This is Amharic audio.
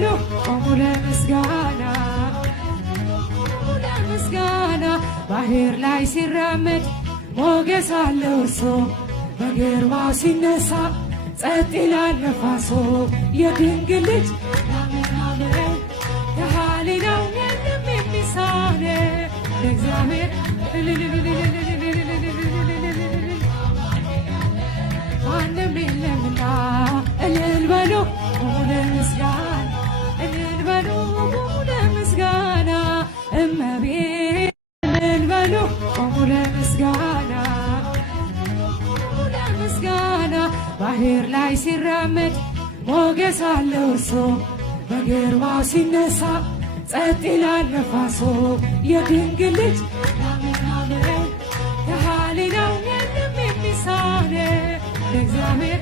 በሉ ቆሙ ለምስጋና ለምስጋና ባህር ላይ ሲራመድ ሞገስ አለው እርሶ በግርማው ሲነሳ ጸጥ ይላል ነፋሶ የድንግል ልጅ ከሃሊ ነው የለም የሚሳነ ለእግዚአብሔር ማንም የለምና እልል በሉ ለምስጋና እልል በሉ ለምስጋና እመቤት እልል በሉ ለምስጋና ለምስጋና ባህር ላይ ሲራመድ ሞገስ አለው እርሶ በግርማው ሲነሳ ጸጥ ይላል ነፋሶ የድንግል ልጅ ከሃሊ ነው የለም የሚሳነ ለእግዚአብሔር